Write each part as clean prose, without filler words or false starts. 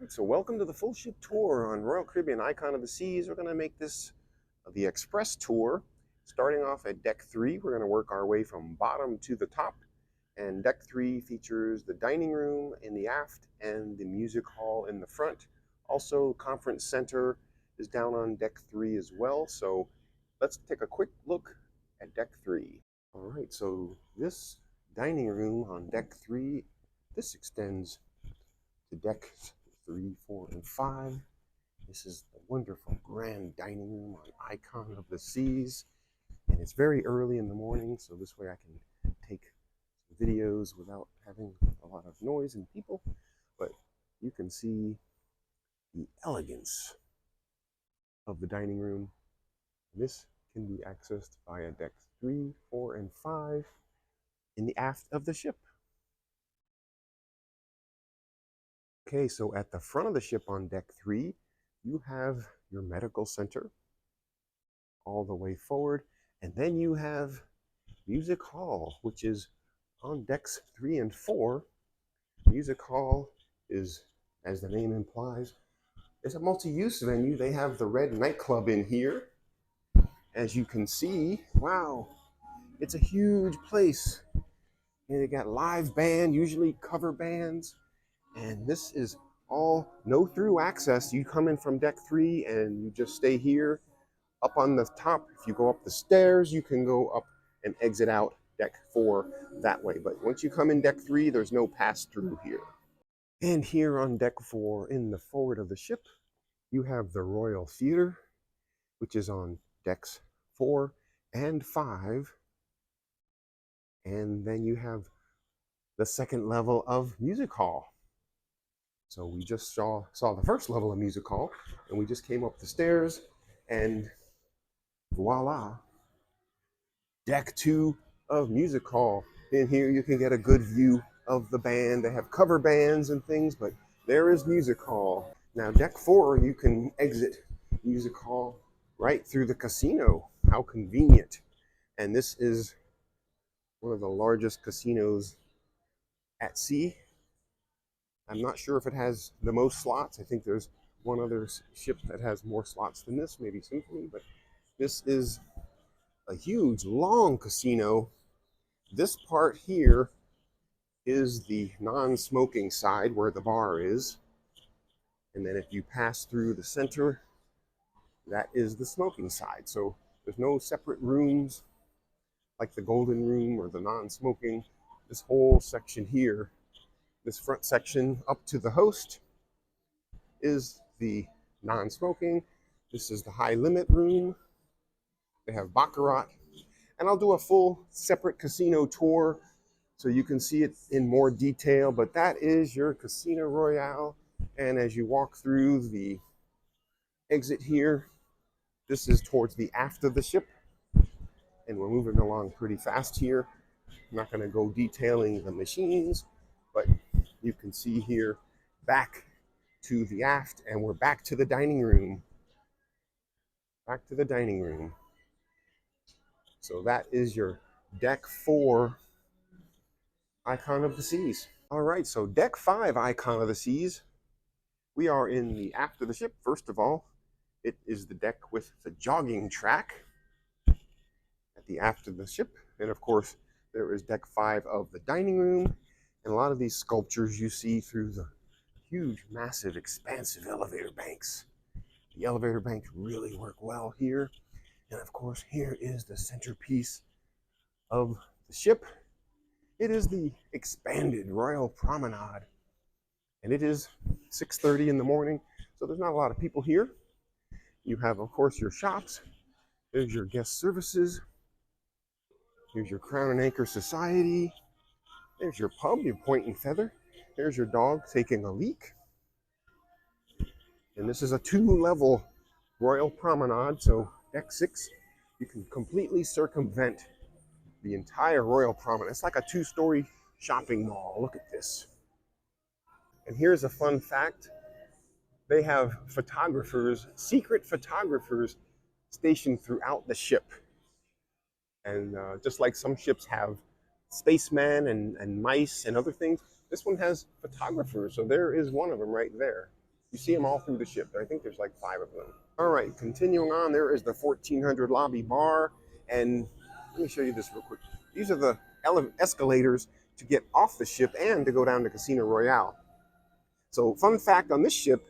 Right, so welcome to the full ship tour on Royal Caribbean Icon of the Seas. We're going to make this the express tour. Starting off at deck 3, we're going to work our way from bottom to the top. And deck 3 features the dining room in the aft and the music hall in the front. Also, conference center is down on deck 3 as well. So let's take a quick look at deck 3. All right, so this dining room on deck 3, this extends to decks 3, 4, and 5. This is the wonderful grand dining room on Icon of the Seas. And it's very early in the morning, so this way I can take videos without having a lot of noise and people. But you can see the elegance of the dining room. This can be accessed via decks 3, 4, and 5 in the aft of the ship. Okay, so at the front of the ship on deck 3, you have your medical center all the way forward, and then you have music hall, which is on decks 3 and 4. Music hall is, as the name implies, it's a multi-use venue. They have the Red nightclub in here. As you can see, wow, it's a huge place. And they got live band, usually cover bands, and this is all no through access. You come in from deck 3 and you just stay here up on the top. If you go up the stairs, you can go up and exit out deck 4 that way. But once you come in deck 3, there's no pass through here. And here on deck 4, in the forward of the ship, you have the Royal Theater, which is on decks 4 and 5. And then you have the second level of music hall. So we just saw the first level of music hall, and we just came up the stairs, and voila, deck 2 of music hall. In here you can get a good view of the band. They have cover bands and things, but there is music hall. Now deck 4, you can exit music hall right through the casino. How convenient. And this is one of the largest casinos at sea. I'm not sure if it has the most slots. I think there's one other ship that has more slots than this, maybe Symphony, but this is a huge, long casino. This part here is the non-smoking side where the bar is. And then if you pass through the center, that is the smoking side. So there's no separate rooms like the Golden Room or the non-smoking. This whole section here, this front section up to the host, is the non-smoking. This is the high limit room. They have baccarat, and I'll do a full separate casino tour so you can see it in more detail. But that is your Casino Royale, and as you walk through the exit here, this is towards the aft of the ship, and we're moving along pretty fast here. I'm not going to go detailing the machines, but you can see here back to the aft, and we're back to the dining room. Back to the dining room. So that is your deck 4 Icon of the Seas. All right, so deck 5 Icon of the Seas. We are in the aft of the ship. First of all, it is the deck with the jogging track at the aft of the ship. And of course, there is deck 5 of the dining room. And a lot of these sculptures you see through the huge, massive, expansive elevator banks. The elevator banks really work well here. And of course, here is the centerpiece of the ship. It is the expanded Royal Promenade. And it is 6:30 in the morning, so there's not a lot of people here. You have, of course, your shops. There's your guest services. Here's your Crown and Anchor Society. There's your pub, your Point and Feather. There's your dog taking a leak. And this is a 2-level Royal Promenade, so deck 6, you can completely circumvent the entire Royal Promenade. It's like a 2-story shopping mall. Look at this. And here's a fun fact. They have photographers, secret photographers, stationed throughout the ship. And just like some ships have spacemen and mice and other things, this one has photographers. So there is one of them right there. You see them all through the ship. I think there's like 5 of them. All right, continuing on, there is the 1400 lobby bar. And let me show you this real quick. These are the escalators to get off the ship and to go down to Casino Royale. So fun fact on this ship,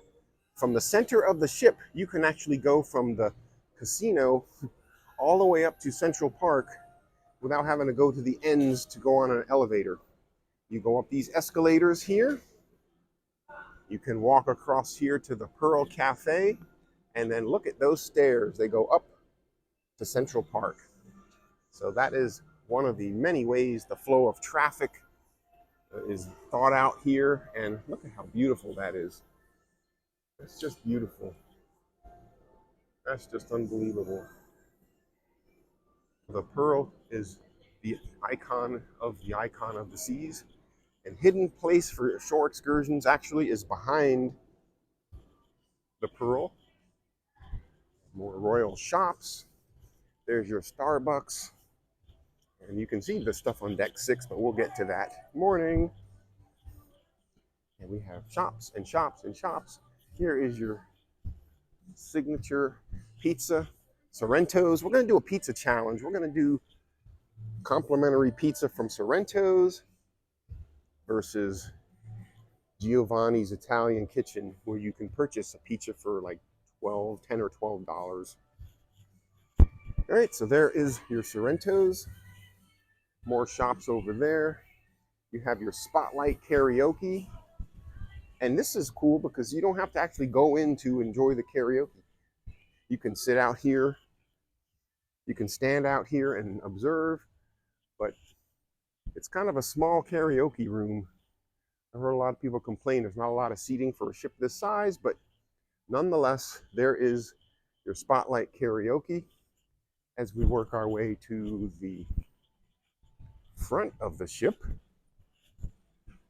from the center of the ship, you can actually go from the casino all the way up to Central Park without having to go to the ends to go on an elevator. You go up these escalators here. You can walk across here to the Pearl Cafe, and then look at those stairs. They go up to Central Park. So that is one of the many ways the flow of traffic is thought out here. And look at how beautiful that is. It's just beautiful. That's just unbelievable. The Pearl is the icon of the seas. And hidden place for shore excursions actually is behind the Pearl. More royal shops. There's your Starbucks. And you can see the stuff on deck 6, but we'll get to that. Morning. And we have shops and shops and shops. Here is your signature pizza, Sorrento's. We're going to do a pizza challenge. We're going to do complimentary pizza from Sorrento's versus Giovanni's Italian Kitchen, where you can purchase a pizza for like $10 or $12. All right, so there is your Sorrento's. More shops over there. You have your Spotlight Karaoke. And this is cool because you don't have to actually go in to enjoy the karaoke. You can sit out here. You can stand out here and observe. But it's kind of a small karaoke room. I heard a lot of people complain there's not a lot of seating for a ship this size, but nonetheless, there is your Spotlight Karaoke. As we work our way to the front of the ship,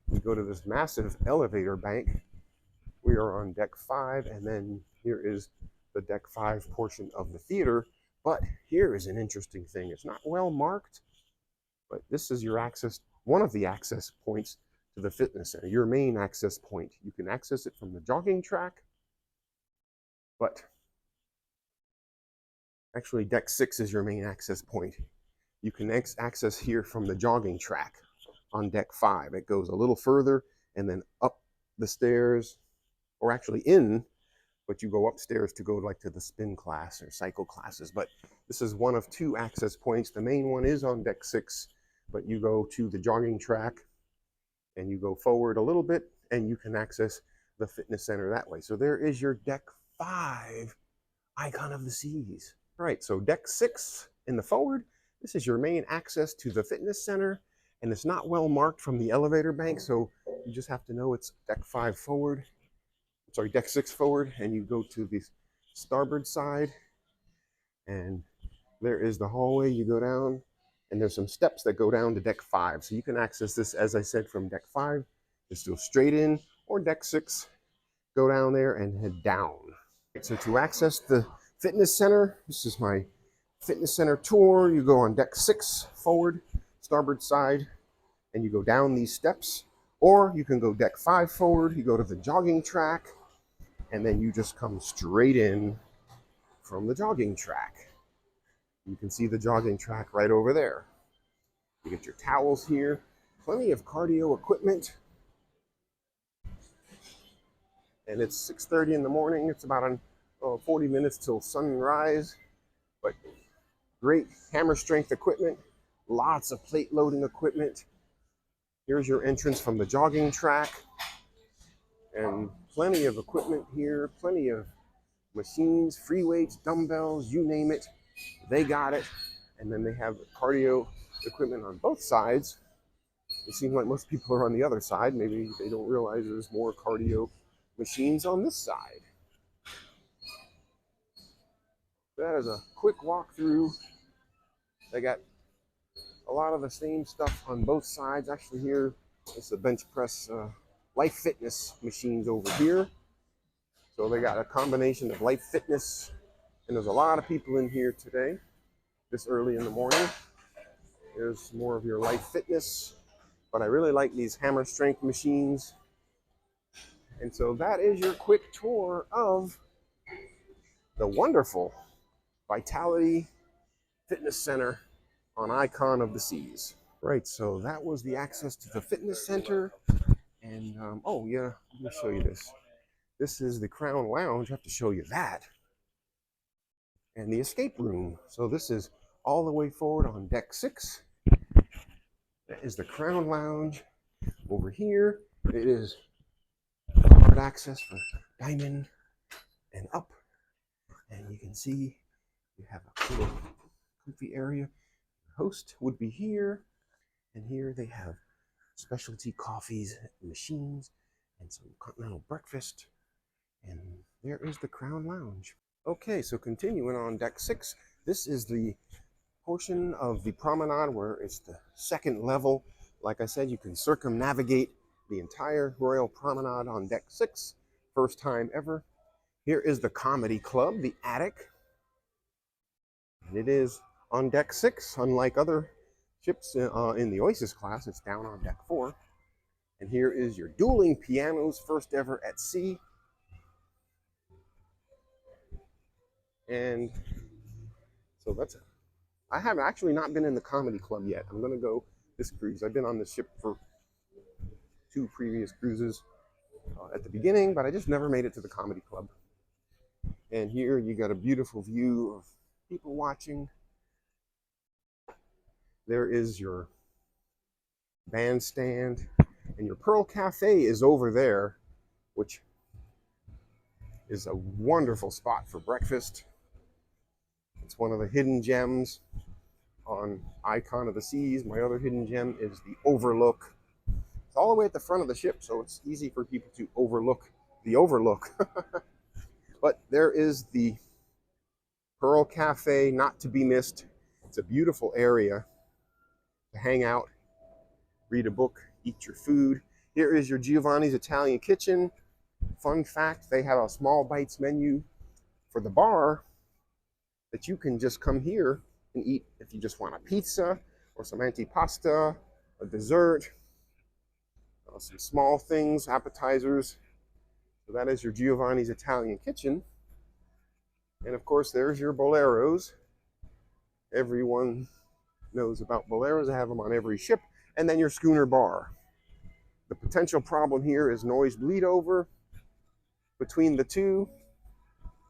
we go to this massive elevator bank. We are on deck 5, and then here is the deck 5 portion of the theater. But here is an interesting thing. It's not well marked, but this is your access, one of the access points to the fitness center, your main access point. You can access it from the jogging track, but actually deck 6 is your main access point. You can access here from the jogging track on deck 5. It goes a little further and then up the stairs, or actually in, but you go upstairs to go like to the spin class or cycle classes. But this is one of 2 access points. The main one is on deck 6, but you go to the jogging track and you go forward a little bit and you can access the fitness center that way. So there is your deck 5 icon of the seas. All right, so deck 6 in the forward, this is your main access to the fitness center, and it's not well marked from the elevator bank, so you just have to know it's deck 5 forward. Sorry, deck 6 forward, and you go to the starboard side, and there is the hallway. You go down, and there's some steps that go down to deck 5. So you can access this, as I said, from deck 5. Just go straight in, or deck 6, go down there and head down. So to access the fitness center, this is my fitness center tour. You go on deck 6 forward, starboard side, and you go down these steps. Or you can go deck 5 forward, you go to the jogging track, and then you just come straight in from the jogging track. You can see the jogging track right over there. You get your towels here, plenty of cardio equipment. And it's 6:30 in the morning. It's about 40 minutes till sunrise, but great hammer strength equipment, lots of plate loading equipment. Here's your entrance from the jogging track, and plenty of equipment here, plenty of machines, free weights, dumbbells, you name it, they got it. And then they have cardio equipment on both sides. It seems like most people are on the other side. Maybe they don't realize there's more cardio machines on this side. That is a quick walkthrough. They got a lot of the same stuff on both sides. Actually, here is the bench press life fitness machines over here. So they got a combination of life fitness, and there's a lot of people in here today, this early in the morning. There's more of your life fitness, but I really like these hammer strength machines. And so that is your quick tour of the wonderful Vitality Fitness Center on Icon of the Seas. Right, so that was the access to the fitness center. And oh yeah, let me show you this. This is the Crown Lounge. I have to show you that. And the escape room. So this is all the way forward on deck 6. That is the Crown Lounge. Over here, it is hard access for diamond and up. And you can see you have a little comfy area. The host would be here. And here they have specialty coffees and machines and some continental breakfast. And there is the Crown Lounge. Okay, so continuing on deck 6, this is the portion of the promenade where it's the second level. Like I said, you can circumnavigate the entire Royal Promenade on deck 6, first time ever. Here is the Comedy Club, the attic. And it is on deck 6, unlike other ships in the Oasis class, it's down on deck 4. And here is your dueling pianos, first ever at sea. And so that's it. I have actually not been in the Comedy Club yet. I'm going to go this cruise. I've been on the ship for 2 previous cruises at the beginning, but I just never made it to the Comedy Club. And here you got a beautiful view of people watching. There is your bandstand, and your Pearl Cafe is over there, which is a wonderful spot for breakfast. It's one of the hidden gems on Icon of the Seas. My other hidden gem is the Overlook. It's all the way at the front of the ship, so it's easy for people to overlook the overlook. But there is the Pearl Cafe, not to be missed. It's a beautiful area to hang out, read a book, eat your food. Here is your Giovanni's Italian Kitchen. Fun fact, they have a small bites menu for the bar that you can just come here and eat if you just want a pizza or some antipasta, a dessert, some small things, appetizers. So that is your Giovanni's Italian Kitchen. And of course, there's your boleros. Everyone knows about boleros. I have them on every ship. And then your schooner bar. The potential problem here is noise bleed over between the two,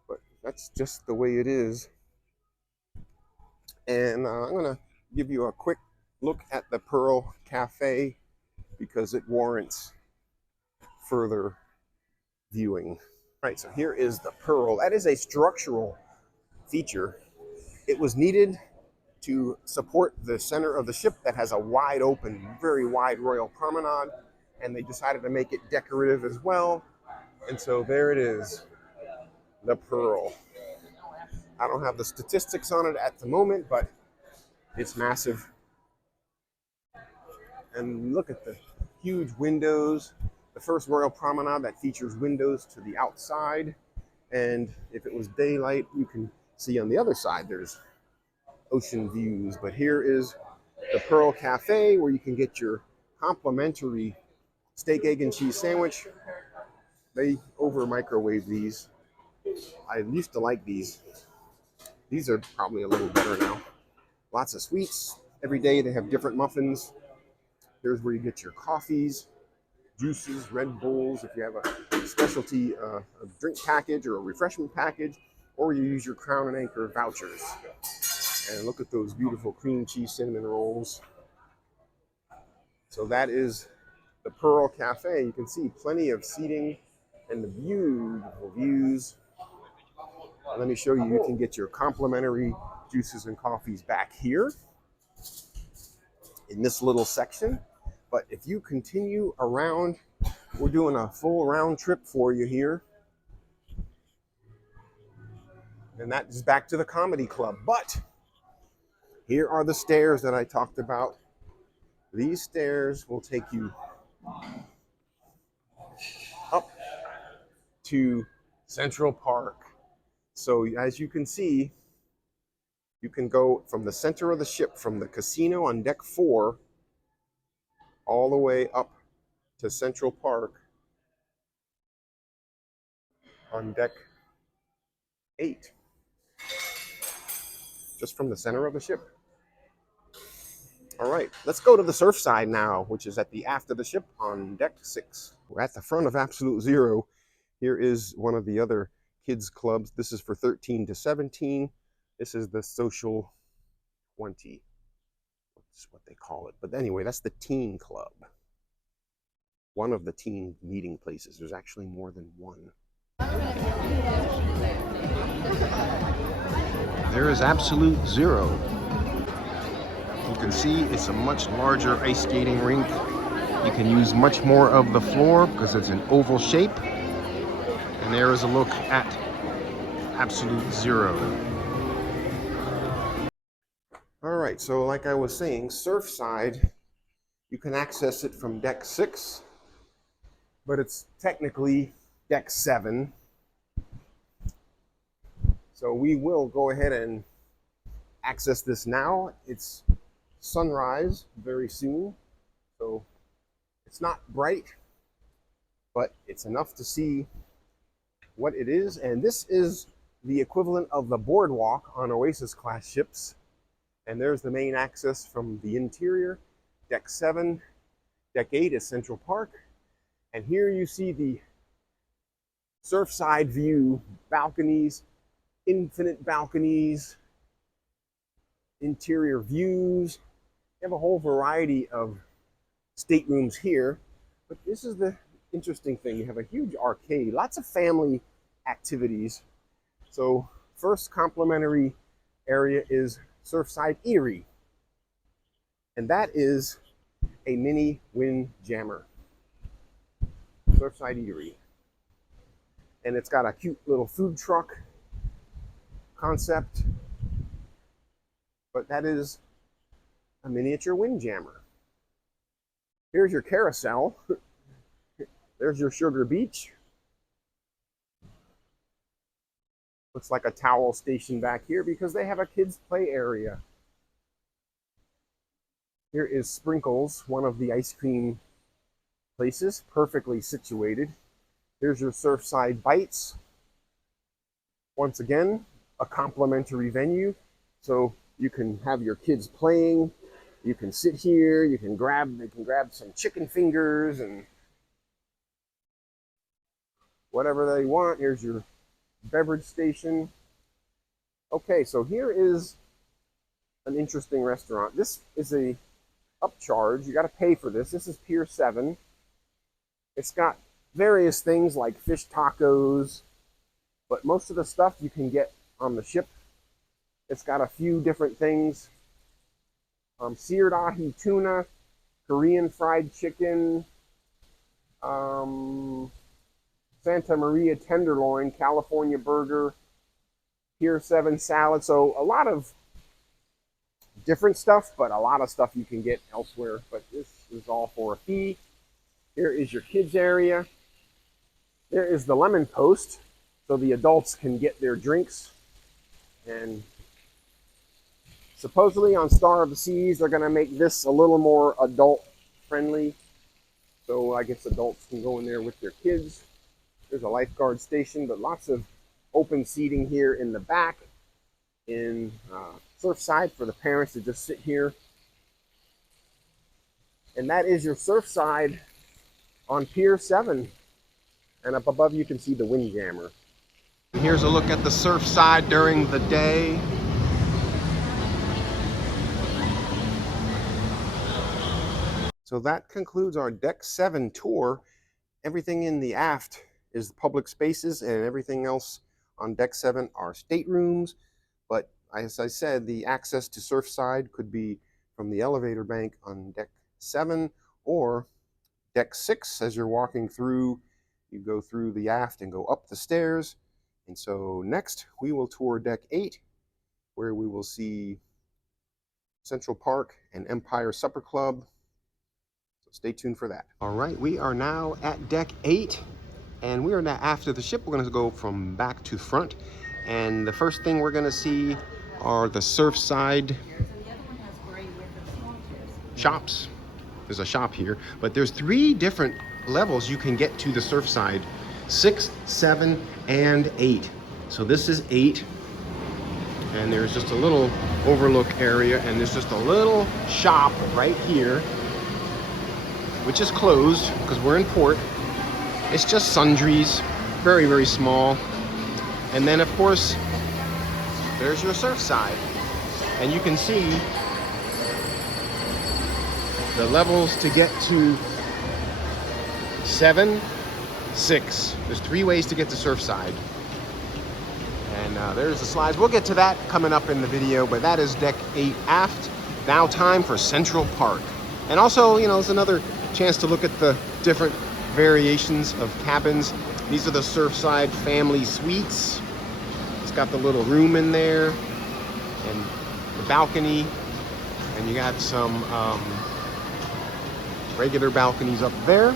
but that's just the way it is. And I'm going to give you a quick look at the Pearl Cafe because it warrants further viewing. Right, so here is the Pearl. That is a structural feature. It was needed to support the center of the ship that has a wide open, very wide Royal Promenade, and they decided to make it decorative as well. And so there it is, the Pearl. I don't have the statistics on it at the moment, but it's massive. And look at the huge windows. The first Royal Promenade that features windows to the outside. And if it was daylight, you can see on the other side there's ocean views. But here is the Pearl Cafe where you can get your complimentary steak, egg, and cheese sandwich. They over microwave these. I used to like these. These are probably a little better now. Lots of sweets. Every day they have different muffins. Here's where you get your coffees, juices, Red Bulls, if you have a specialty a drink package or a refreshment package, or you use your Crown and Anchor vouchers. And look at those beautiful cream cheese cinnamon rolls. So that is the Pearl Cafe. You can see plenty of seating and the beautiful views. Let me show you, you can get your complimentary juices and coffees back here in this little section. But if you continue around, we're doing a full round trip for you here. And that is back to the Comedy Club. But here are the stairs that I talked about. These stairs will take you up to Central Park. So as you can see, you can go from the center of the ship, from the casino on deck 4, all the way up to Central Park on deck 8, just from the center of the ship. All right, let's go to the surf side now, which is at the aft of the ship on deck 6. We're at the front of Absolute Zero. Here is one of the other kids clubs. This is for 13 to 17. This is the Social 20. That's what they call it. But anyway, that's the teen club. One of the teen meeting places. There's actually more than one. There is Absolute Zero. You can see it's a much larger ice skating rink. You can use much more of the floor because it's an oval shape. And there is a look at Absolute Zero. All right, so like I was saying, Surfside, you can access it from deck 6, but it's technically deck 7. So we will go ahead and access this now. It's sunrise very soon, so it's not bright, but it's enough to see what it is. And this is the equivalent of the boardwalk on Oasis class ships. And there's the main access from the interior. Deck 7, deck 8 is Central Park. And here you see the Surfside view, balconies, infinite balconies, interior views. You have a whole variety of staterooms here, but this is the interesting thing. You have a huge arcade, lots of family activities. So first complimentary area is Surfside Erie, and that is a mini Windjammer. Surfside Erie. And it's got a cute little food truck concept, but that is a miniature Windjammer. Here's your carousel. There's your Sugar Beach. Looks like a towel station back here because they have a kids' play area. Here is Sprinkles, one of the ice cream places, perfectly situated. Here's your Surfside Bites. Once again, a complimentary venue, so you can have your kids playing. You can sit here, they can grab some chicken fingers and whatever they want. Here's your beverage station. Okay, so here is an interesting restaurant. This is a upcharge. You got to pay for this. This is Pier 7. It's got various things like fish tacos, but most of the stuff you can get on the ship. It's got a few different things. Seared ahi tuna, Korean fried chicken, Santa Maria tenderloin, California burger, Pier 7 salad. So a lot of different stuff, but a lot of stuff you can get elsewhere. But this is all for a fee. Here is your kids area. There is the lemon post, so the adults can get their drinks. And supposedly on Star of the Seas, they're going to make this a little more adult friendly. So I guess adults can go in there with their kids. There's a lifeguard station, but lots of open seating here in the back in Surfside for the parents to just sit here. And that is your Surfside on Pier 7. And up above you can see the Windjammer. Here's a look at the Surfside during the day. So that concludes our Deck 7 tour. Everything in the aft is public spaces, and everything else on Deck 7 are staterooms. But as I said, the access to Surfside could be from the elevator bank on Deck 7 or Deck 6. As you're walking through, you go through the aft and go up the stairs. And so next we will tour Deck 8, where we will see Central Park and Empire Supper Club. So stay tuned for that. All right, we are now at Deck 8, and we are now after the ship. We're going to go from back to front, and the first thing we're going to see are the Surfside shops. There's a shop here, but there's 3 different levels you can get to the Surfside 6, 7, and 8. So this is 8. And there's just a little overlook area, and there's just a little shop right here, which is closed because we're in port. It's just sundries, very, very small. And then, of course, there's your surf side. And you can see the levels to get to 7, 6. There's 3 ways to get to surf side. And there's the slides. We'll get to that coming up in the video, but that is deck 8 aft. Now time for Central Park. And also, you know, it's another chance to look at the different variations of cabins. These are the Surfside family suites. It's got the little room in there and the balcony, and you got some regular balconies up there.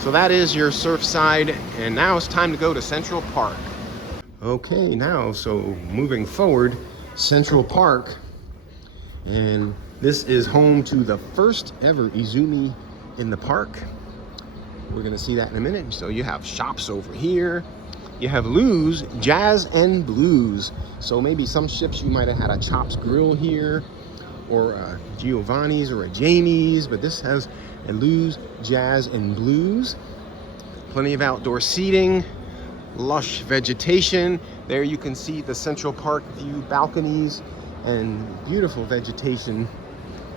So that is your Surfside, and now it's time to go to Central Park. Okay, now, so moving forward, Central Park, and this is home to the first ever Izumi in the park. We're gonna see that in a minute. So you have shops over here. You have Lou's Jazz and Blues. So maybe some ships you might have had a Chops Grill here, or a Giovanni's or a Jamie's, but this has a Lou's Jazz and Blues. Plenty of outdoor seating. Lush vegetation. There you can see the Central Park view balconies and beautiful vegetation.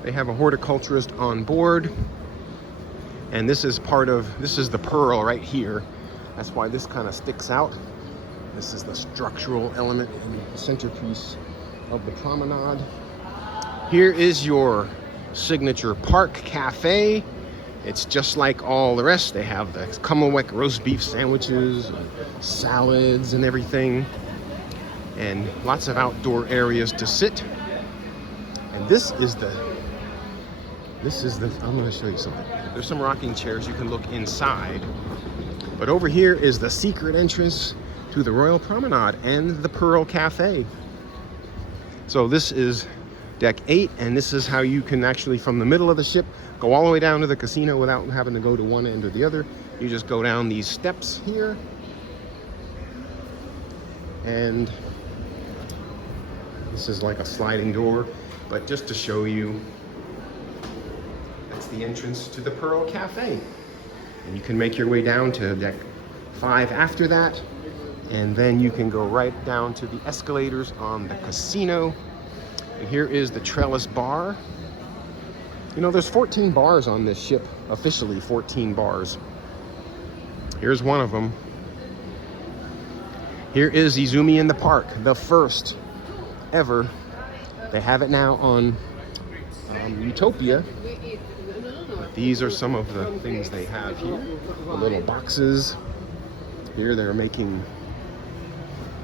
They have a horticulturist on board, and this is the Pearl right here. That's why this kind of sticks out. This is the structural element and the centerpiece of the promenade. Here is your signature park cafe. It's just like all the rest. They have the Kummelweck roast beef sandwiches, and salads and everything, and lots of outdoor areas to sit. And this is the, I'm gonna show you something. There's some rocking chairs, you can look inside. But over here is the secret entrance to the Royal Promenade and the Pearl Cafe. So this is deck 8, and this is how you can actually, from the middle of the ship, go all the way down to the casino without having to go to one end or the other. You just go down these steps here, and this is like a sliding door, but just to show you, that's the entrance to the Pearl Cafe. And you can make your way down to deck 5 after that, and then you can go right down to the escalators on the casino. And here is the trellis bar. You know, there's 14 bars on this ship, officially 14 bars. Here's one of them. Here is Izumi in the Park, the first ever. They have it now on Utopia. These are some of the things they have here. The little boxes. Here they're making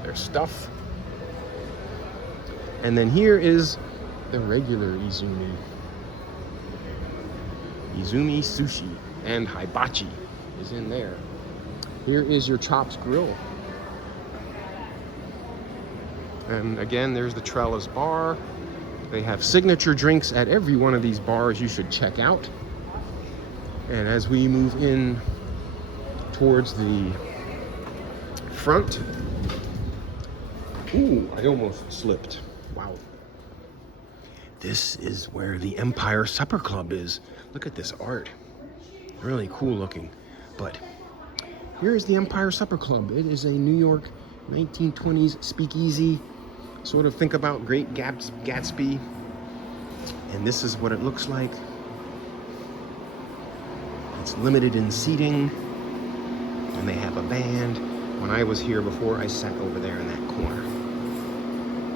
their stuff. And then here is the regular Izumi. Izumi Sushi and Hibachi is in there. Here is your Chops Grill. And again, there's the Trellis Bar. They have signature drinks at every one of these bars you should check out. And as we move in towards the front, ooh, I almost slipped. Wow. This is where the Empire Supper Club is. Look at this art. Really cool looking. But here's the Empire Supper Club. It is a New York 1920s speakeasy. Sort of think about Great Gatsby. And this is what it looks like. It's limited in seating. And they have a band. When I was here before, I sat over there in that corner.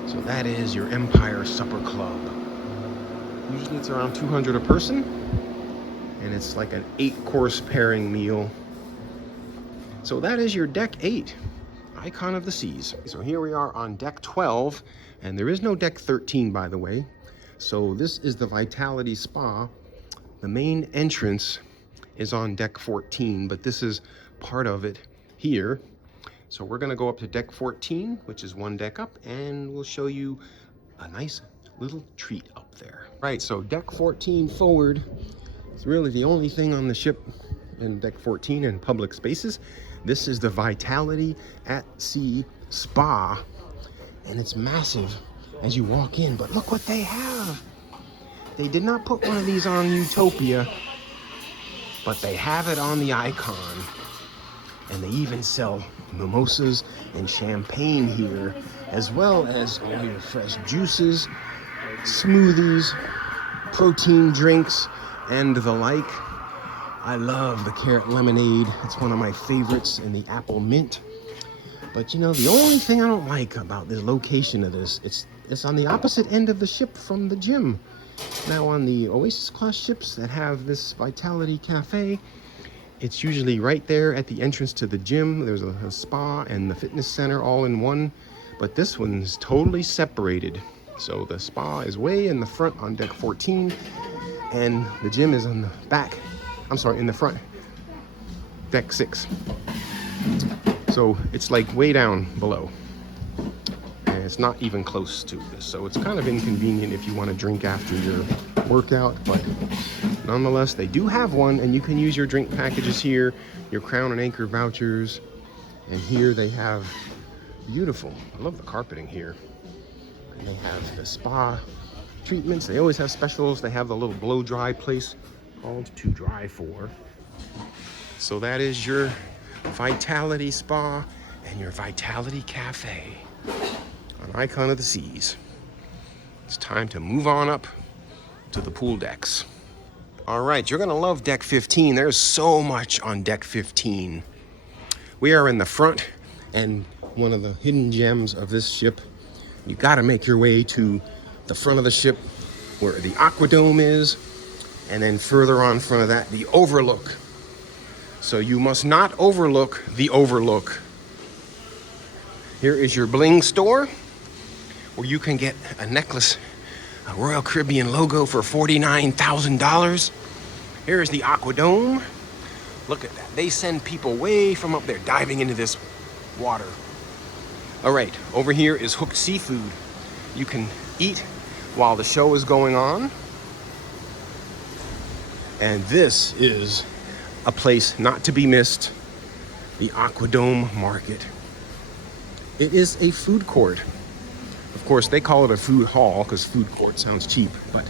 So that is your Empire Supper Club. Usually it's around 200 a person, and it's like an 8-course pairing meal. So that is your deck 8, Icon of the Seas. So here we are on deck 12, and there is no deck 13, by the way. So this is the Vitality Spa. The main entrance is on deck 14, but this is part of it here. So we're gonna go up to deck 14, which is one deck up, and we'll show you a nice little treat up there. Right, so deck 14 forward is really the only thing on the ship in deck 14 in public spaces. This is the Vitality at Sea Spa, and it's massive as you walk in, but look what they have. They did not put one of these on Utopia, but they have it on the Icon. And they even sell mimosas and champagne here, as well as all your fresh juices, smoothies, protein drinks, and the like. I love the carrot lemonade. It's one of my favorites, and the apple mint. But you know, the only thing I don't like about the location of this, it's on the opposite end of the ship from the gym. Now on the Oasis class ships that have this Vitality Cafe, it's usually right there at the entrance to the gym. There's a spa and the fitness center all in one, but this one's totally separated. So the spa is way in the front on deck 14, and the gym is on the back, in the front, deck 6. So it's like way down below. And it's not even close to this. So it's kind of inconvenient if you want to drink after your workout, but nonetheless, they do have one, and you can use your drink packages here, your Crown and Anchor vouchers, and here they have beautiful, I love the carpeting here. And they have the spa treatments. They always have specials. They have the little blow dry place called To Dry For. So that is your Vitality Spa and your Vitality Cafe on Icon of the Seas. It's time to move on up to the pool decks. All right, you're gonna love deck 15. There's so much on deck 15. We are in the front, and one of the hidden gems of this ship, you gotta make your way to the front of the ship where the Aquadome is, and then further on in front of that, the Overlook. So you must not overlook the Overlook. Here is your bling store, where you can get a necklace, a Royal Caribbean logo for $49,000. Here is the Aquadome. Look at that. They send people way from up there diving into this water. All right, over here is Hooked Seafood. You can eat while the show is going on. And this is a place not to be missed, the Aquadome Market. It is a food court. Of course, they call it a food hall because food court sounds cheap, but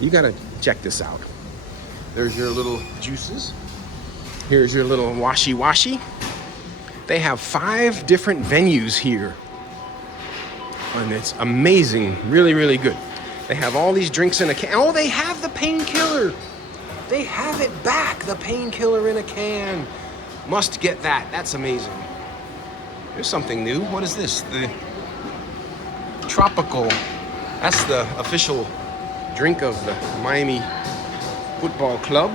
you gotta check this out. There's your little juices. Here's your little washi-washi. They have 5 different venues here, and it's amazing, really, really good. They have all these drinks in a can. Oh, they have the painkiller. They have it back, the painkiller in a can. Must get that. That's amazing. There's something new. What is this? The Tropical. That's the official drink of the Miami Football Club.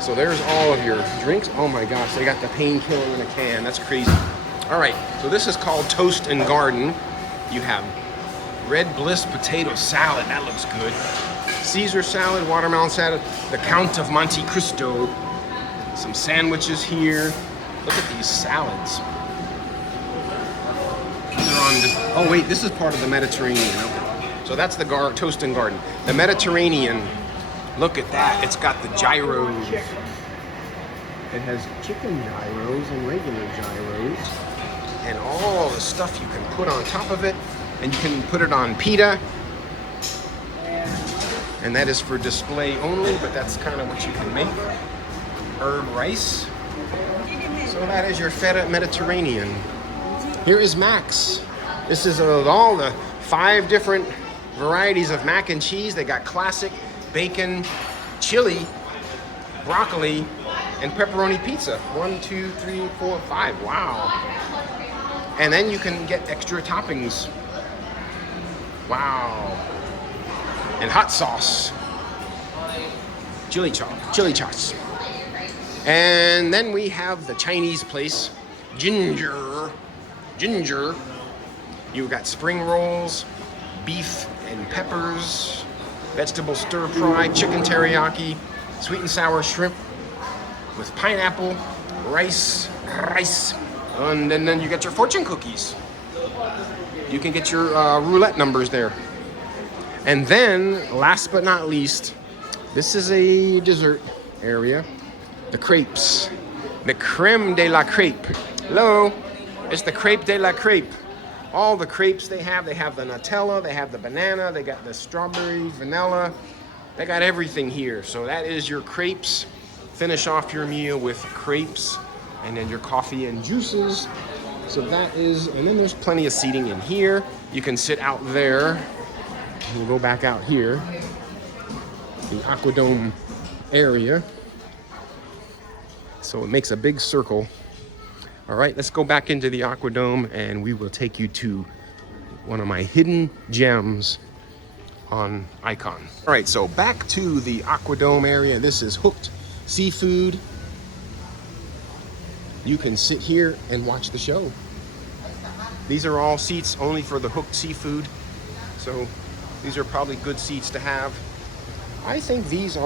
So there's all of your drinks. Oh my gosh, they got the painkiller in a can. That's crazy. All right, so this is called Toast and Garden. You have Red Bliss potato salad. That looks good. Caesar salad, watermelon salad, the Count of Monte Cristo. Some sandwiches here. Look at these salads. Oh wait, this is part of the Mediterranean. Okay. So that's the Toast and Garden. The Mediterranean. Look at that. It's got the gyros. It has chicken gyros and regular gyros. And all the stuff you can put on top of it. And you can put it on pita. And that is for display only, but that's kind of what you can make. Herb rice. So that is your feta Mediterranean. Here is Max. This is all the 5 different varieties of mac and cheese. They got classic, bacon, chili, broccoli, and pepperoni pizza. 1, 2, 3, 4, 5. Wow. And then you can get extra toppings. Wow. And hot sauce. Chili sauce. And then we have the Chinese place, Ginger. You've got spring rolls, beef and peppers, vegetable stir fry, chicken teriyaki, sweet and sour shrimp with pineapple, rice, and then you get your fortune cookies. You can get your roulette numbers there. And then, last but not least, this is a dessert area, the crepes. The creme de la crepe. Hello, it's the crepe de la crepe. All the crepes they have the Nutella, they have the banana, they got the strawberry, vanilla. They got everything here. So that is your crepes. Finish off your meal with crepes and then your coffee and juices. So that is, and then there's plenty of seating in here. You can sit out there. We'll go back out here. The Aquadome area. So it makes a big circle. All right, let's go back into the Aquadome and we will take you to one of my hidden gems on Icon. All right, so back to the Aquadome area. This is Hooked Seafood. You can sit here and watch the show. These are all seats only for the Hooked Seafood. So these are probably good seats to have. I think these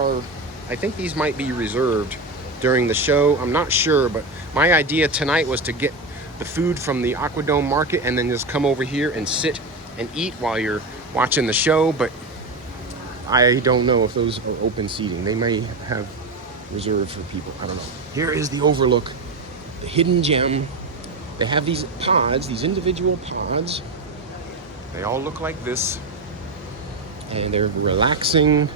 might be reserved during the show. I'm not sure, but my idea tonight was to get the food from the Aquadome market and then just come over here and sit and eat while you're watching the show, but I don't know if those are open seating. They may have reserved for people. I don't know. Here is the overlook, the hidden gem. They have these pods, these individual pods. They all look like this. And they're relaxing,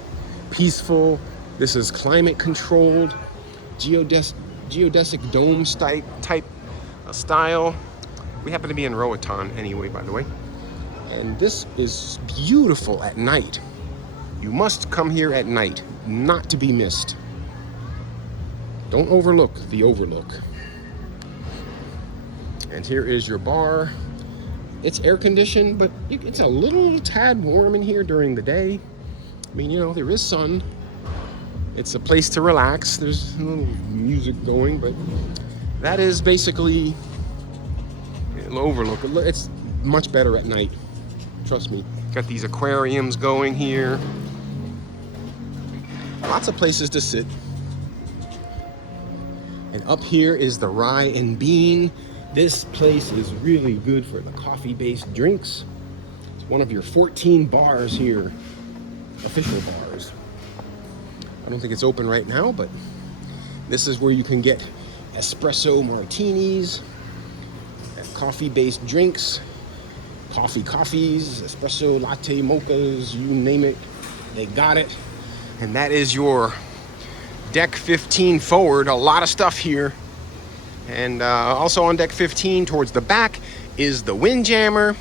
peaceful. This is climate controlled, geodesic dome type style. We happen to be in Roatan anyway, by the way. And this is beautiful at night. You must come here at night, not to be missed. Don't overlook the overlook. And here is your bar. It's air conditioned, but it's a little tad warm in here during the day. I mean, you know, there is sun. It's a place to relax. There's a little music going, but that is basically an overlook. It's much better at night. Trust me. Got these aquariums going here. Lots of places to sit. And up here is the Rye and Bean. This place is really good for the coffee-based drinks. It's one of your 14 bars here, official bars. I don't think it's open right now, but this is where you can get espresso martinis, coffee-based drinks, coffees, espresso, latte, mochas, you name it, they got it. And that is your deck 15 forward, a lot of stuff here. And also on deck 15 towards the back is the Windjammer.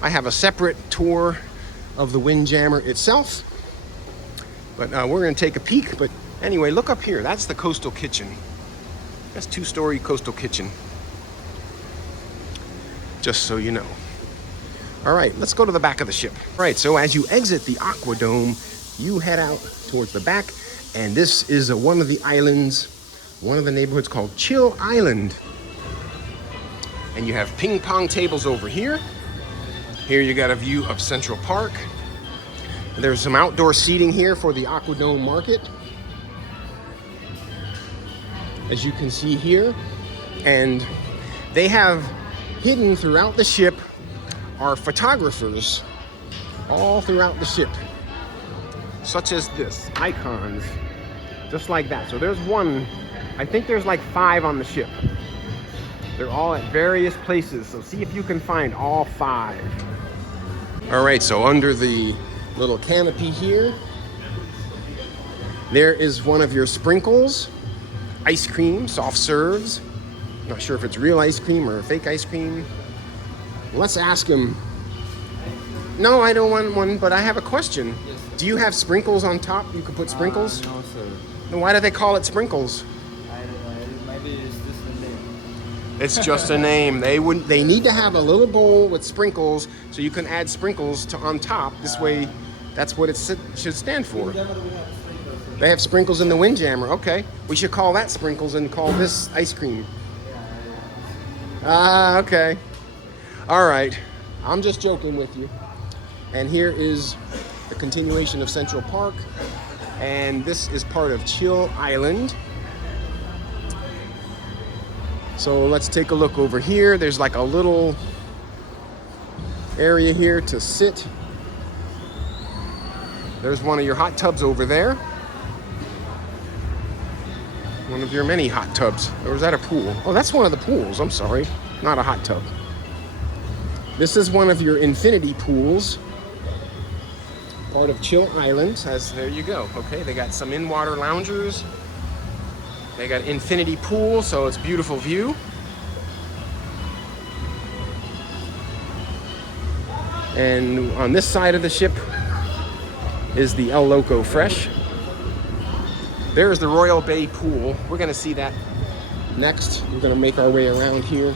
I have a separate tour of the Windjammer itself, but we're gonna take a peek. But anyway, look up here, that's the coastal kitchen. That's two-story coastal kitchen, just so you know. All right, let's go to the back of the ship. All right, so as you exit the Aquadome, you head out towards the back, and this is one of the islands, one of the neighborhoods called Chill Island. And you have ping pong tables over here. Here you got a view of Central Park. There's some outdoor seating here for the Aquadome market, as you can see here. And they have hidden throughout the ship are photographers all throughout the ship, such as this, icons, just like that. So there's one, I think there's like 5 on the ship. They're all at various places, so see if you can find all 5. All right, so under the little canopy here, there is one of your sprinkles, ice cream, soft serves. Not sure if it's real ice cream or fake ice cream. Let's ask him. No, I don't want one, but I have a question. Yes, do you have sprinkles on top? You could put sprinkles? No, sir. Then why do they call it sprinkles? Maybe it's just a name. It's just a name. They need to have a little bowl with sprinkles so you can add sprinkles on top. This way, that's what it should stand for. They have sprinkles in the Windjammer. Okay, we should call that sprinkles and call this ice cream. Ah, okay. All right, I'm just joking with you. And here is the continuation of Central Park. And this is part of Chill Island. So let's take a look over here. There's like a little area here to sit. There's one of your hot tubs over there. one of your many hot tubs. Or is that a pool? Oh, that's one of the pools. I'm sorry, not a hot tub. This is one of your infinity pools. Part of Chill Island. There you go. Okay, they got some in-water loungers. They got infinity pool, so it's beautiful view. And on this side of the ship is the El Loco Fresh. There's the Royal Bay Pool. We're gonna see that next. We're gonna make our way around here.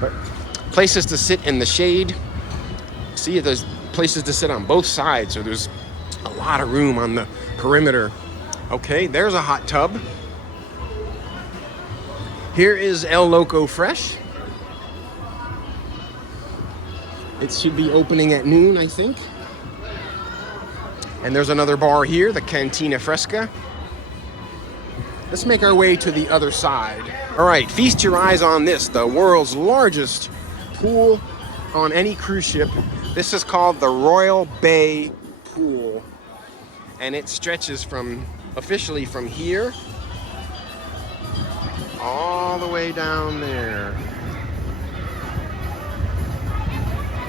But places to sit in the shade. See, there's places to sit on both sides, so there's a lot of room on the perimeter. Okay, there's a hot tub. Here is El Loco Fresh. It should be opening at noon, I think. And there's another bar here, the Cantina Fresca. Let's make our way to the other side. All right, feast your eyes on this, the world's largest pool on any cruise ship. This is called the Royal Bay Pool. And it stretches officially from here all the way down there.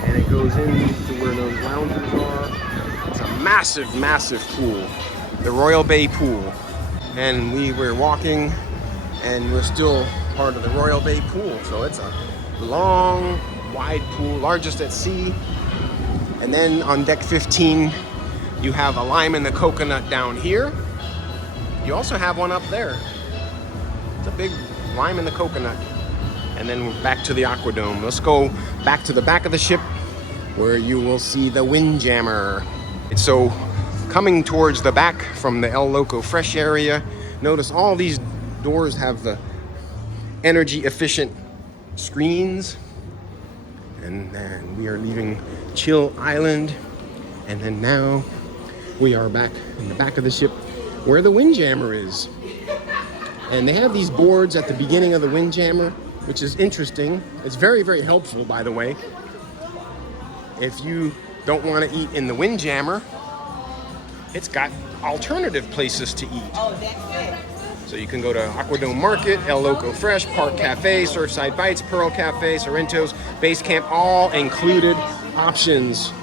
And it goes into where those loungers are. It's a massive, massive pool. The Royal Bay Pool. And we were walking and we're still part of the Royal Bay Pool. So it's a long, wide pool, largest at sea. And then on deck 15, you have a lime and the coconut down here. You also have one up there. It's a big lime and the coconut. And then we're back to the Aquadome. Let's go back to the back of the ship where you will see the Windjammer. So coming towards the back from the El Loco Fresh area, notice all these doors have the energy efficient screens. And then we are leaving Chill Island. And then now we are back in the back of the ship where the Windjammer is. And they have these boards at the beginning of the Windjammer, which is interesting. It's very, very helpful, by the way. If you don't want to eat in the Windjammer, it's got alternative places to eat. Oh, that's it. So you can go to Aquadome Market, El Loco Fresh, Park Cafe, Surfside Bites, Pearl Cafe, Sorrento's, Base Camp, all included options.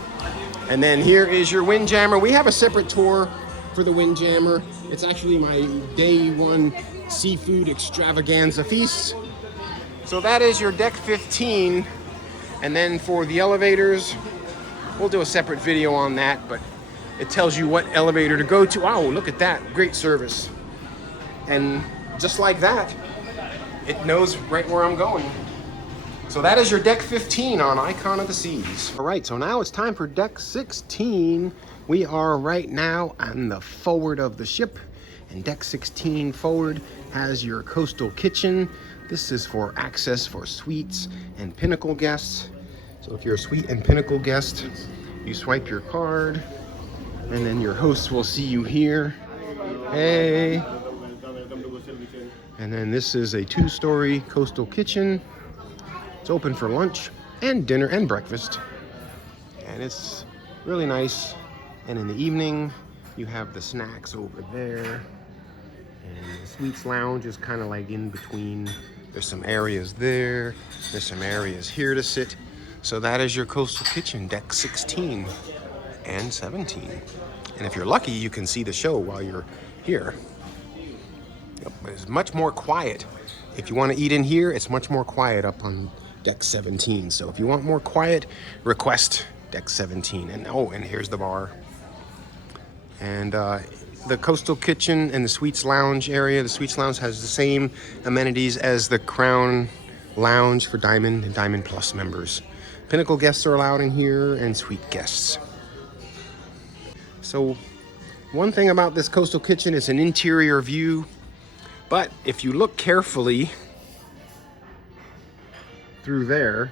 And then here is your Windjammer. We have a separate tour for the Windjammer. It's actually my day one seafood extravaganza feast. So that is your deck 15. And then for the elevators, we'll do a separate video on that, but it tells you what elevator to go to. Oh, look at that, great service. And just like that, it knows right where I'm going. So that is your deck 15 on Icon of the Seas. All right, so now it's time for deck 16. We are right now on the forward of the ship, and deck 16 forward has your coastal kitchen. This is for access for suites and Pinnacle guests. So if you're a suite and Pinnacle guest, you swipe your card, and then your host will see you here. Hey. And then this is a 2-story coastal kitchen. It's open for lunch and dinner and breakfast. And it's really nice. And in the evening, you have the snacks over there. And the suites lounge is kind of like in between. There's some areas there. There's some areas here to sit. So that is your coastal kitchen, deck 16 and 17. And if you're lucky, you can see the show while you're here. Yep, it's much more quiet. If you want to eat in here, it's much more quiet up on deck 17. So if you want more quiet, request deck 17. And oh, and here's the bar. And the coastal kitchen and the suites lounge area. The suites lounge has the same amenities as the Crown Lounge for Diamond and Diamond Plus members. Pinnacle guests are allowed in here and suite guests. So one thing about this coastal kitchen is an interior view. But if you look carefully through there,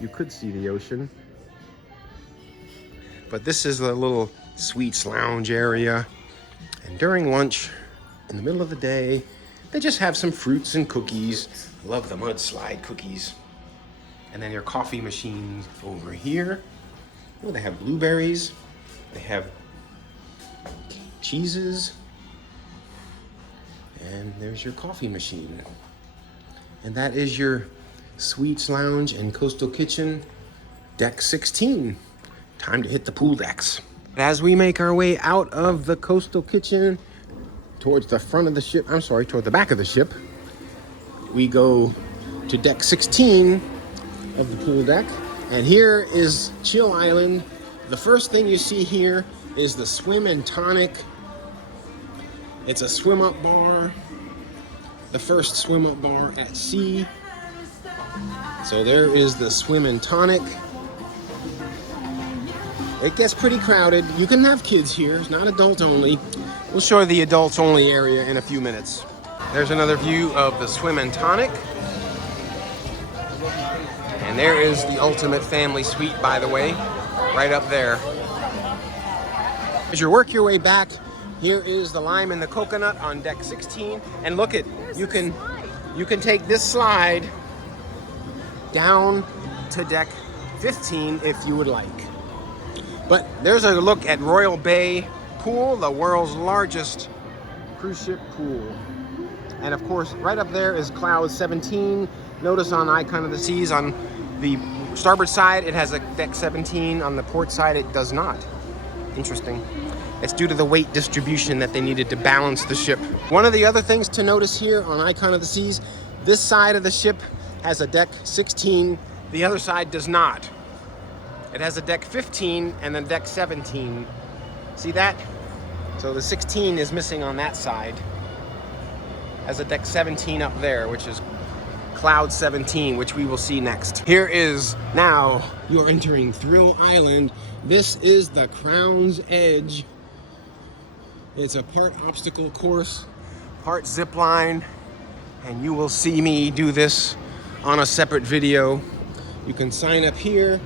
you could see the ocean. But this is the little suites lounge area. And during lunch, in the middle of the day, they just have some fruits and cookies. Love the mudslide cookies. And then your coffee machines over here. Oh, they have blueberries. They have cheeses. And there's your coffee machine. And that is your Suites Lounge and Coastal Kitchen, deck 16. Time to hit the pool decks. As we make our way out of the Coastal Kitchen towards the front of the ship, toward the back of the ship, we go to deck 16 of the pool deck. And here is Chill Island. The first thing you see here is the Swim and Tonic. It's a swim up bar. The first swim up bar at sea. So there is the Swim and Tonic. It gets pretty crowded. You can have kids here. It's not adult only. We'll show you the adults only area in a few minutes. There's another view of the Swim and Tonic. And there is the ultimate family suite, by the way, right up there. As you work your way back, here is the Lime and the Coconut on deck 16. And look you can take this slide down to deck 15 if you would like. But there's a look at Royal Bay Pool, the world's largest cruise ship pool. And of course, right up there is Cloud 17. Notice on Icon of the Seas, on the starboard side, it has a deck 17. On the port side, it does not. Interesting. It's due to the weight distribution that they needed to balance the ship. One of the other things to notice here on Icon of the Seas, this side of the ship has a deck 16. The other side does not. It has a deck 15 and then deck 17. See that? So the 16 is missing on that side. Has a deck 17 up there, which is Cloud 17, which we will see next. Here is, now you're entering Thrill Island. This is the Crown's Edge. It's a part obstacle course, part zip line, and you will see me do this on a separate video. You can sign up here.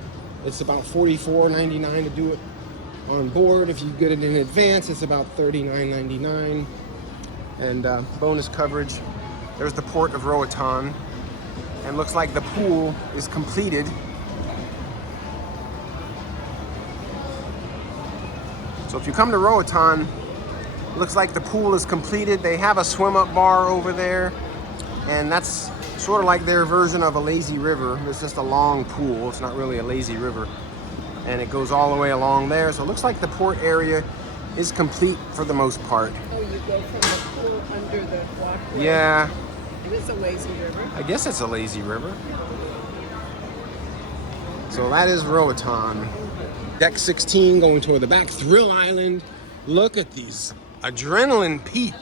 It's about $44.99 to do it on board. If you get it in advance, it's about $39.99. And bonus coverage. There's the port of Roatan. And looks like the pool is completed. So if you come to Roatan, looks like the pool is completed. They have a swim up bar over there. And that's sort of like their version of a lazy river. It's just a long pool. It's not really a lazy river. And it goes all the way along there. So it looks like the port area is complete for the most part. Oh, you go from the pool under the walkway? Yeah. It is a lazy river. I guess it's a lazy river. So that is Roatan. Deck 16 going toward the back. Thrill Island. Look at these. Adrenaline Peak.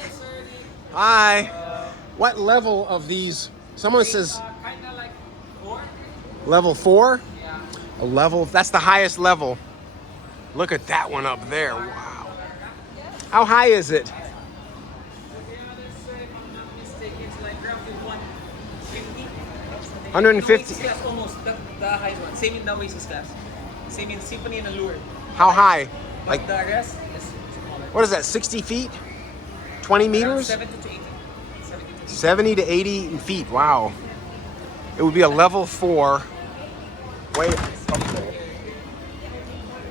Hi. What level of these? Someone says Kind of like 4. level 4? Yeah. A level, that's the highest level. Look at that one up there. Wow. How high is it? It's like roughly 150. 150. Class, almost the highest one. Same in the Oasis class. Same in Symphony and Allure. How high? Like Like, the rest is smaller. what is that, 60 feet? 20 Around meters? 70 to 80. 70 to 80 feet, wow. It would be a level 4, way up there.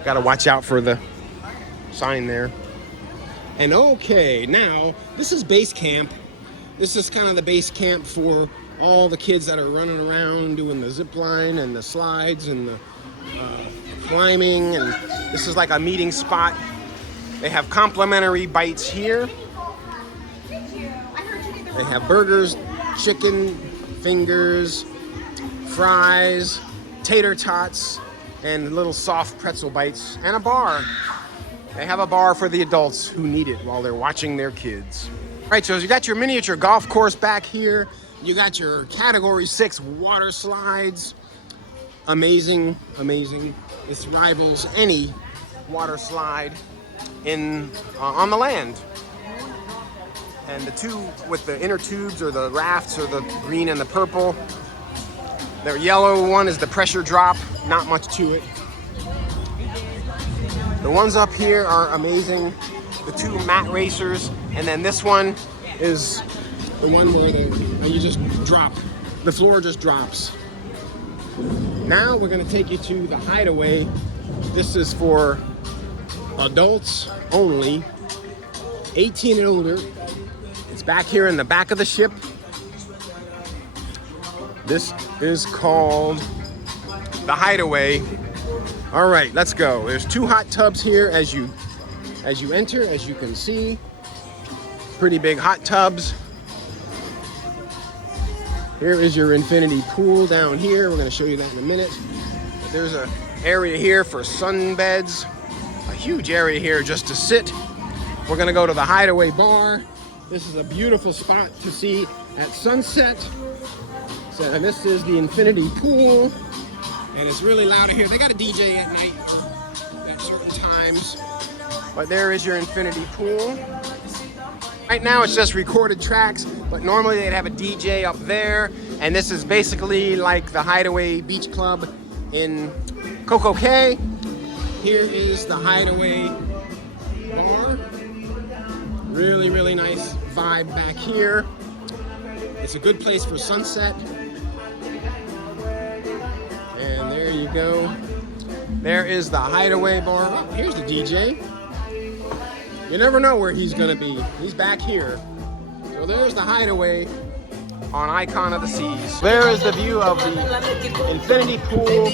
Gotta watch out for the sign there. And okay, now, this is base camp. This is kind of the base camp for all the kids that are running around doing the zip line and the slides and the climbing. And this is like a meeting spot. They have complimentary bites here. They have burgers, chicken fingers, fries, tater tots, and little soft pretzel bites, and a bar. They have a bar for the adults who need it while they're watching their kids. All right, so you got your miniature golf course back here. You got your Category 6 water slides. Amazing, amazing. This rivals any water slide on the land. And the two with the inner tubes or the rafts are the green and the purple. The yellow one is the pressure drop, not much to it. The ones up here are amazing. The two mat racers, and then this one is the one where you just drop. The floor just drops. Now we're gonna take you to the Hideaway. This is for adults only, 18 and older. It's back here in the back of the ship. This is called the Hideaway. All right, let's go. There's 2 hot tubs here as you enter, as you can see. Pretty big hot tubs. Here is your infinity pool down here. We're going to show you that in a minute. There's an area here for sunbeds. A huge area here just to sit. We're going to go to the Hideaway bar. This is a beautiful spot to see at sunset. So, and this is the infinity pool, and it's really loud in here. They got a DJ at night at certain times, but there is your infinity pool. Right now it's just recorded tracks, but normally they'd have a DJ up there, and this is basically like the Hideaway Beach Club in Coco Cay. Here is the Hideaway bar. Really, really nice vibe back here. It's a good place for sunset. And there you go. There is the Hideaway bar. Oh, here's the DJ. You never know where he's gonna be. He's back here. So there's the Hideaway on Icon of the Seas. There is the view of the infinity pool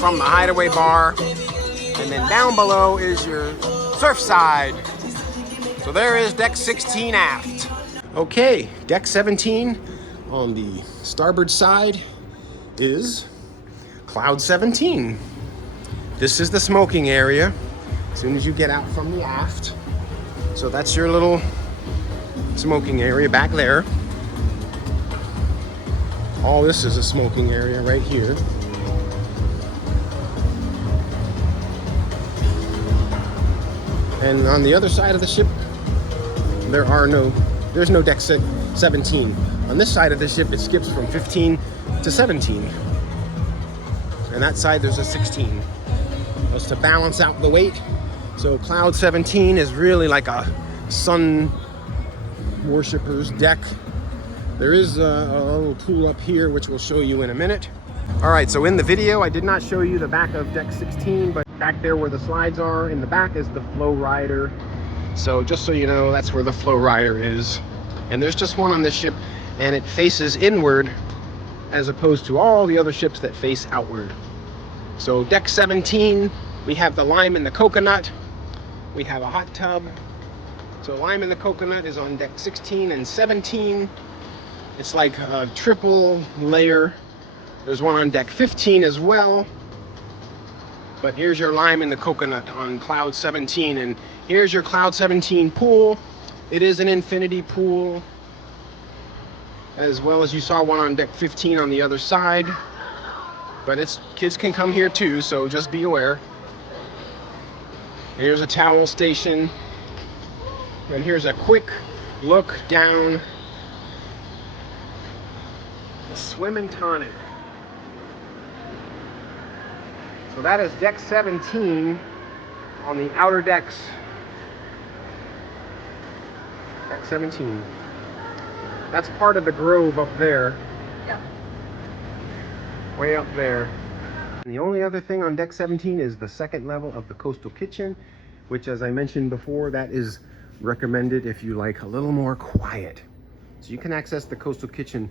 from the Hideaway bar. And then down below is your surf side. So there is deck 16 aft. Okay, deck 17 on the starboard side is Cloud 17. This is the smoking area as soon as you get out from the aft. So that's your little smoking area back there. All this is a smoking area right here. And on the other side of the ship, there's no deck 17. On this side of the ship, it skips from 15 to 17. And that side, there's a 16. Just to balance out the weight. So Cloud 17 is really like a sun worshiper's deck. There is a little pool up here, which we'll show you in a minute. All right, so in the video, I did not show you the back of deck 16, but back there where the slides are, in the back is the flow rider. So just so you know, that's where the flow rider is. And there's just one on this ship, and it faces inward as opposed to all the other ships that face outward. So deck 17, we have the lime and the coconut. We have a hot tub. So lime and the coconut is on deck 16 and 17. It's like a triple layer. There's one on deck 15 as well. But here's your lime and the coconut on Cloud 17, and here's your Cloud 17 pool. It is an infinity pool, as well as you saw one on deck 15 on the other side. But kids can come here too, so just be aware. Here's a towel station, and here's a quick look down the swim and tonic. So that is deck 17 on the outer decks. Deck 17. That's part of the grove up there. Yep. Way up there. And the only other thing on deck 17 is the second level of the coastal kitchen, which, as I mentioned before, that is recommended if you like a little more quiet. So you can access the coastal kitchen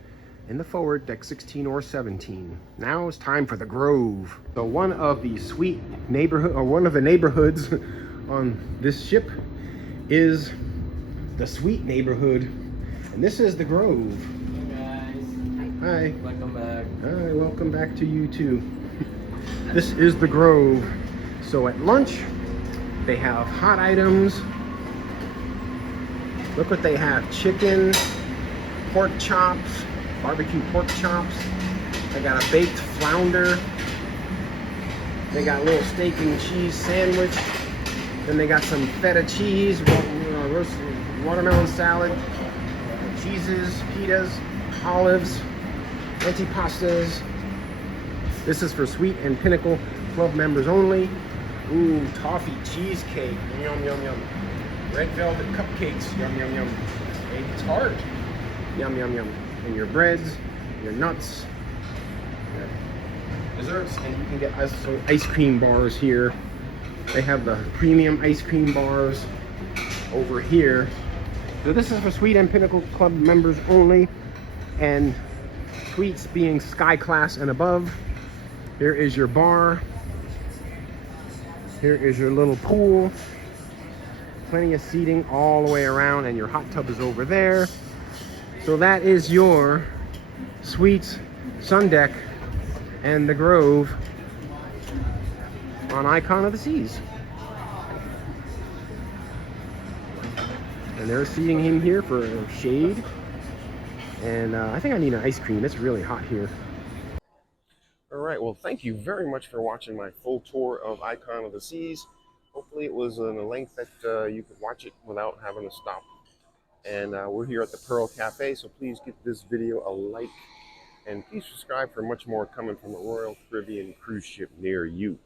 in the forward, deck 16 or 17. Now it's time for the grove. So one of the sweet neighborhood, or one of the neighborhoods on this ship is the sweet neighborhood, and this is the grove. Hey guys. Hi. Welcome back. Hi, welcome back to you too. This is the grove. So at lunch, they have hot items. Look what they have: chicken, pork chops, barbecue pork chops. They got a baked flounder. They got a little steak and cheese sandwich. Then they got some feta cheese, watermelon salad, cheeses, pitas, olives, antipastas. This is for Sweet and Pinnacle Club members only. Ooh, toffee cheesecake. Yum, yum, yum. Red velvet cupcakes. Yum, yum, yum. Egg tart. Yum, yum, yum. And your breads, your nuts, your desserts, and you can get ice cream bars here. They have the premium ice cream bars over here. So this is for Suite and Pinnacle Club members only, and suites being sky class and above. Here is your bar. Here is your little pool. Plenty of seating all the way around, and your hot tub is over there. So that is your Suites Sun Deck and the Grove on Icon of the Seas. And they're seating him here for shade. And I think I need an ice cream. It's really hot here. All right, well, thank you very much for watching my full tour of Icon of the Seas. Hopefully it was in a length that you could watch it without having to stop. And we're here at the Pearl Cafe, so please give this video a like. And please subscribe for much more coming from a Royal Caribbean cruise ship near you.